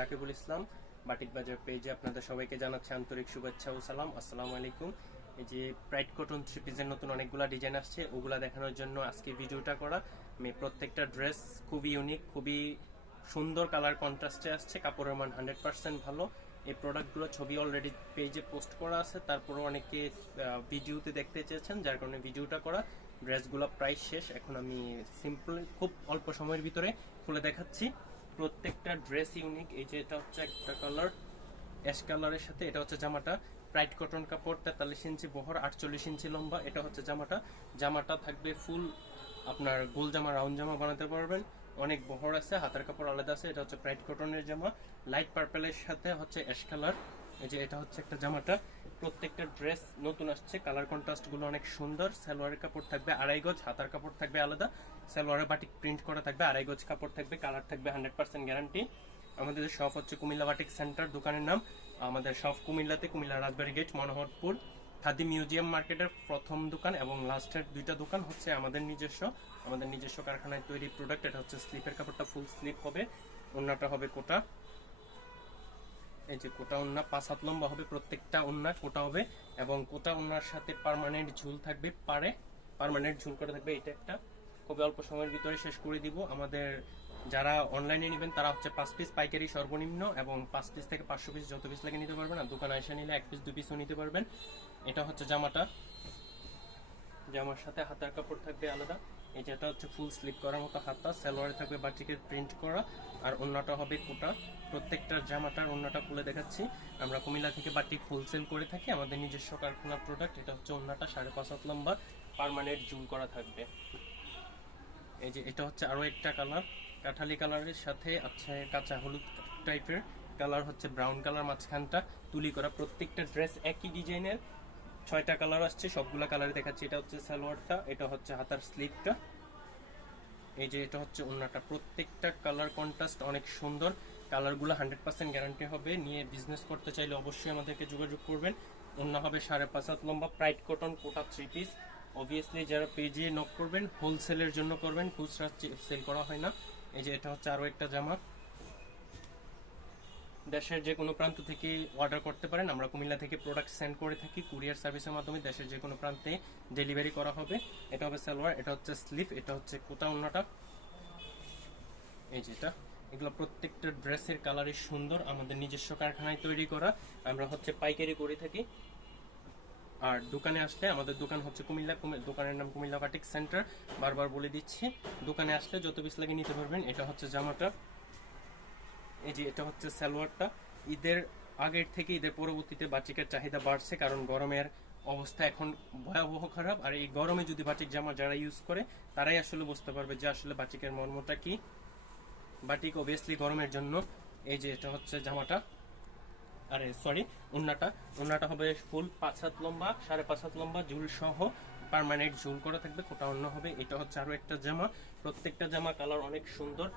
রাকিবুল ইসলাম batik বাজার পেজে আপনাদের সবাইকে জানাচ্ছি আন্তরিক শুভেচ্ছা ও সালাম। আসসালামু আলাইকুম। এই যে প্রাইড কটন থ্রি পিসের নতুন অনেকগুলো ডিজাইন আসছে, ওগুলা দেখানোর জন্য আজকে ভিডিওটা করা। আমি প্রত্যেকটা ড্রেস খুবই ইউনিক, খুবই সুন্দর কালার কন্ট্রাস্টে আসছে, কাপড়ের মান 100% ভালো। এই প্রোডাক্টগুলো ছবি অলরেডি পেজে পোস্ট করা আছে, তারপরে অনেকে ভিডিওতে দেখতে চেয়েছেন, যার কারণে ভিডিওটা করা। ড্রেসগুলো প্রাইস শেষ, এখন আমি সিম্পল খুব অল্প সময়ের ভিতরে খুলে দেখাচ্ছি। প্রত্যেকটা ড্রেস ইউনিক। এই যে এটা হচ্ছে একটা কালার, অ্যাশ কালারের সাথে এটা হচ্ছে জামাটা। প্রাইড কটন কাপড়, 43 ইঞ্চি বহর, 48 ইঞ্চি লম্বা। এটা হচ্ছে জামাটা। জামাটা থাকবে ফুল আপনার গোল জামা, রাউন্ড জামা বানাতে পারবেন। অনেক বহর আছে, হাতের কাপড় আলাদা আছে। এটা হচ্ছে প্রাইড কটনের জামা, লাইট পার্পেলের সাথে হচ্ছে অ্যাশ কালার। এই যে এটা হচ্ছে একটা জামাটা। প্রত্যেকটা ড্রেস নতুন আসছে, কালার কন্ট্রাস্ট গুলো অনেক সুন্দর। সালোয়ারের কাপড় থাকবে 2.5 গজ, হাতার কাপড় থাকবে আলাদা। সালোয়ারের বাটিক প্রিন্ট করা থাকবে, 2.5 গজ কাপড় থাকবে, কালার থাকবে 100% গ্যারান্টি। আমাদের শপ হচ্ছে কুমিল্লা বাটিক সেন্টার, দোকানের নাম। আমাদের শপ কুমিল্লাতে, কুমিল্লা রাজবাড়ী গেট, মনোহরপুর। খাদি মিউজিয়াম মার্কেটের প্রথম দোকান এবং লাস্টের দুইটা দোকান হচ্ছে আমাদের নিজস্ব কারখানায় তৈরি প্রোডাক্ট। এটা হচ্ছে স্লিপের কাপড়টা ফুল স্লিপ হবে, ওন্নাটা হবে কোটা। এই যে কোটা ওন্না 5 হাত লম্বা হবে, প্রত্যেকটা ওন্না কোটা হবে এবং কোটা ওন্নার সাথে পার্মানেন্ট ঝুল থাকবে, পার্মানেন্ট ঝুল করে থাকবে। এটা একটা খুবই অল্প সময়ের ভিতরে শেষ করে দিব। আমাদের যারা অনলাইনে নেবেন তারা হচ্ছে 5 পিস পাইকারি সর্বনিম্ন, এবং 5 পিস থেকে 500 পিস যত পিস লাগে নিতে পারবেন। আর দোকানে এসে নিলে 1 পিস 2 পিসও নিতে পারবেন। এটা হচ্ছে জামাটা, জামার সাথে হাতার কাপড় থাকবে আলাদা। এই যেটা হচ্ছে ফুল স্লিপ করার মতো হাতা, সালোয়ারে থাকবে বাটিকের প্রিন্ট করা, আর ওন্নাটা হবে কোটা। প্রত্যেকটা জামাটার ওন্নাটা খুলে দেখাচ্ছি। আমরা কুমিল্লা থেকে বাটিক হোলসেল করে থাকি, আমাদের নিজস্ব কারখানার প্রোডাক্ট। এটা হচ্ছে ওন্নাটা 5.5 হাত লম্বা, পার্মানেন্ট ঝুল করা থাকবে। এই যে এটা হচ্ছে আরো একটা কালার, কাঠালি কালারের সাথে আছে কাঁচা হলুদ টাইপের কালার, হচ্ছে ব্রাউন কালার, মাঝখানটা তুলি করা। প্রত্যেকটা ড্রেস একই ডিজাইনের, 6টা কালার আসছে, সবগুলা কালার দেখাচ্ছি। এটা হচ্ছে সালোয়ারটা, এটা হচ্ছে হাতার স্লিভটা। এই যে এটা হচ্ছে ওন্নাটা। প্রত্যেকটা কালার কন্ট্রাস্ট অনেক সুন্দর, কালারগুলো 100% গ্যারান্টি হবে। নিয়ে বিজনেস করতে চাইলে অবশ্যই আমাদেরকে যোগাযোগ করবেন। ওন্না হবে 5.5 হাত লম্বা, প্রাইড কটন কোটা 3 পিস। অবভিয়াসলি যারা পেজে নক করবেন হোলসেলের জন্য করবেন, খুচরা সেল করা হয় না। এই যে এটা হচ্ছে আরো একটা জামা। দেশের যে কোনো প্রান্ত থেকে অর্ডার করতে পারেন, আমরা কুমিল্লা থেকে প্রোডাক্ট সেন্ড করে থাকি কুরিয়ার সার্ভিসের মাধ্যমে। দেশের যে কোনো প্রান্তে ডেলিভারি করা হবে। এটা হবে সালোয়ার, এটা হচ্ছে স্লিভ, এটা হচ্ছে কোটা ওন্নাটা। এই যেটা, এগুলো প্রত্যেকটা ড্রেসের কালারই সুন্দর, আমাদের নিজস্ব কারখানায় তৈরি করা। আমরা হচ্ছে পাইকারি করে থাকি। আর দোকানে আসলে, আমাদের দোকান হচ্ছে কুমিল্লা, দোকানের নাম কুমিল্লা বাটিক সেন্টার, বারবার বলে দিচ্ছি। দোকানে আসলে যত পিস লাগে নিতে পারবেন। এটা হচ্ছে জামাটা। এই যে এটা হচ্ছে সালোয়ারটা। ঈদের আগের থেকে ঈদের পরবর্তীতে বাটিকের চাহিদা বাড়ছে, কারণ গরমের অবস্থা এখন ভয়াবহ খারাপ। আর এই গরমে যদি বাটিক জামা যারা ইউজ করে তারাই আসলে বুঝতে পারবে যে আসলে বাটিকের মর্মটা কি। বাটিক অবভিয়াসলি গরমের জন্য। এই যে এটা হচ্ছে জামাটা, আরে সরি ওন্নাটা হবে ফুল 5 হাত লম্বা, 5.5 হাত লম্বা, ঝুল সহ পার্মানেন্ট ঝুল করা থাকবে, কোটা অন্য হবে। এটা হচ্ছে আরো একটা জামা। প্রত্যেকটা জামা কালার অনেক সুন্দর।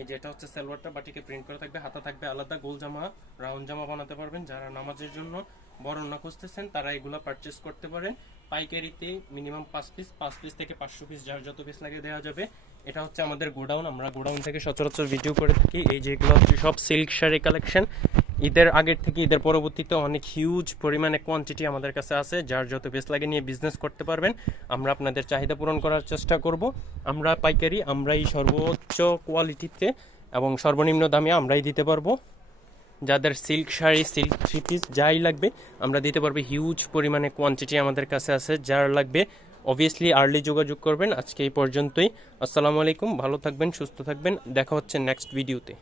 এই যে এটা হচ্ছে সালোয়ারটা, বাটিকে প্রিন্ট করা থাকবে, হাতা থাকবে আলাদা। গোল জামা, রাউন্ড জামা বানাতে পারবেন। যারা নামাজের জন্য বড় ওন্না খুঁজতেছেন তারা এগুলো পারচেস করতে পারেন। পাইকারিতে মিনিমাম 5 পিস থেকে 500 পিস, যার যত পিস লাগে দেওয়া যাবে। এটা হচ্ছে আমাদের গোডাউন, আমরা গোডাউন থেকে সচরাচর ভিডিও করে থাকি। এই যেগুলো হচ্ছে সব সিল্ক শাড়ি কালেকশন। ঈদের আগের থেকে ঈদের পরবর্তীতে অনেক হিউজ পরিমাণে কোয়ান্টিটি আমাদের কাছে আছে, যার যত পিস লাগে নিয়ে বিজনেস করতে পারবেন। আমরা আপনাদের চাহিদা পূরণ করার চেষ্টা করব। আমরা পাইকারি, আমরাই সর্বোচ্চ কোয়ালিটিতে এবং সর্বনিম্ন দামে আমরাই দিতে পারবো। যাদের silk sari, silk three piece যাই লাগবে আমরা দিতে পারবো। হিউজ পরিমাণে কোয়ান্টিটি আমাদের কাছে আছে, যার লাগবে অবভিয়াসলি আর্লি যোগাযোগ করবেন। আজকে এই পর্যন্তই। আসসালামু আলাইকুম, ভালো থাকবেন, সুস্থ থাকবেন, দেখা হচ্ছে নেক্সট ভিডিওতে।